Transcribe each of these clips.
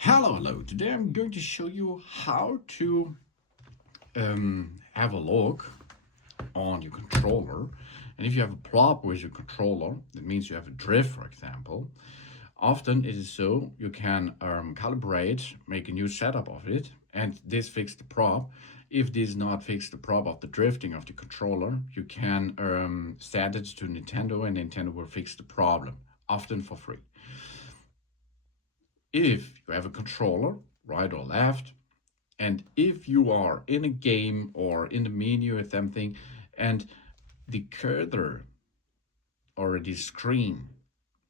Hello. Today I'm going to show you how to have a look on your controller. And if you have a problem with your controller, that means you have a drift, for example. Often it is so you can calibrate, make a new setup of it, and this fix the problem. If this not fix the problem of the drifting of the controller, you can send it to Nintendo, and Nintendo will fix the problem, often for free. If you have a controller, right or left, and if you are in a game or in the menu or something, and the cursor or the screen,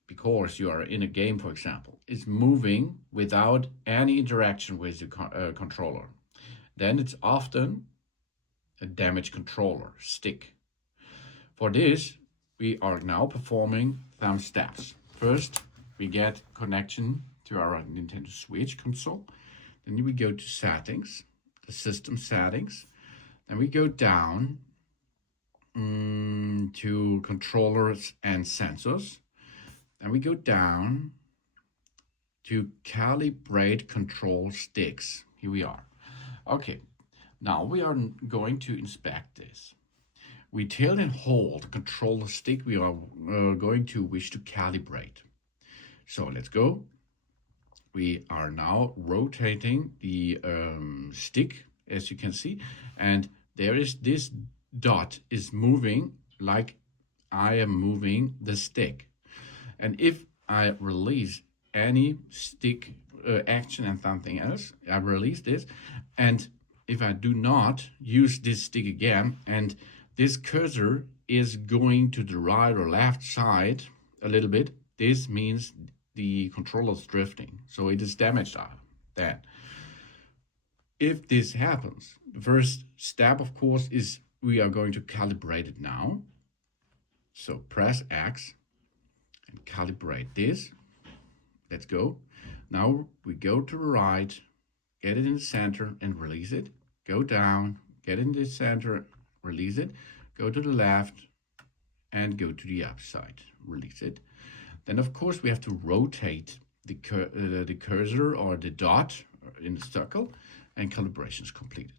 because you are in a game, for example, is moving without any interaction with the controller, then it's often a damaged controller stick. For this, we are now performing some steps. First, we get connection to our Nintendo Switch console. Then we go to settings, the system settings. Then we go down to controllers and sensors. Then we go down to calibrate control sticks. Here we are. Okay, now we are going to inspect this. We tilt and hold the controller stick we are going to wish to calibrate. So let's go. We are now rotating the stick, as you can see, and there is this dot is moving like I am moving the stick. And if I release any stick action and something else, I release this, and if I do not use this stick again, and this cursor is going to the right or left side a little bit, this means the controller is drifting, so it is damaged then. If this happens, the first step, of course, is we are going to calibrate it now. So press X and calibrate this. Let's go. Now we go to the right, get it in the center and release it. Go down, get it in the center, release it. Go to the left and go to the upside, release it. Then, of course, we have to rotate the cursor or the dot in the circle, and calibration is completed.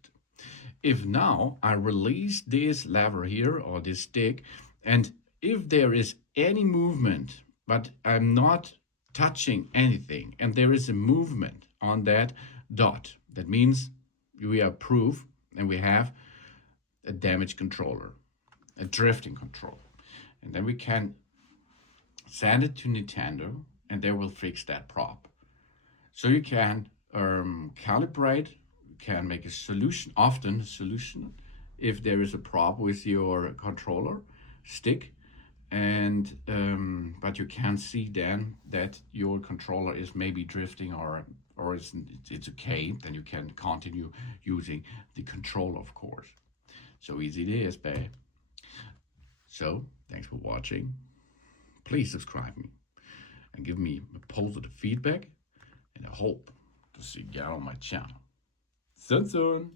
If now I release this lever here or this stick, and if there is any movement, but I'm not touching anything, and there is a movement on that dot, that means we are proof and we have a damaged controller, a drifting controller. And then we can send it to Nintendo, and they will fix that problem. So you can calibrate, you can make a solution, often a solution, if there is a problem with your controller stick, and but you can see then that your controller is maybe drifting or it's okay. Then you can continue using the controller, of course. So easy it is, babe. So thanks for watching. Please subscribe me and give me a positive feedback, and I hope to see you on my channel. Soon.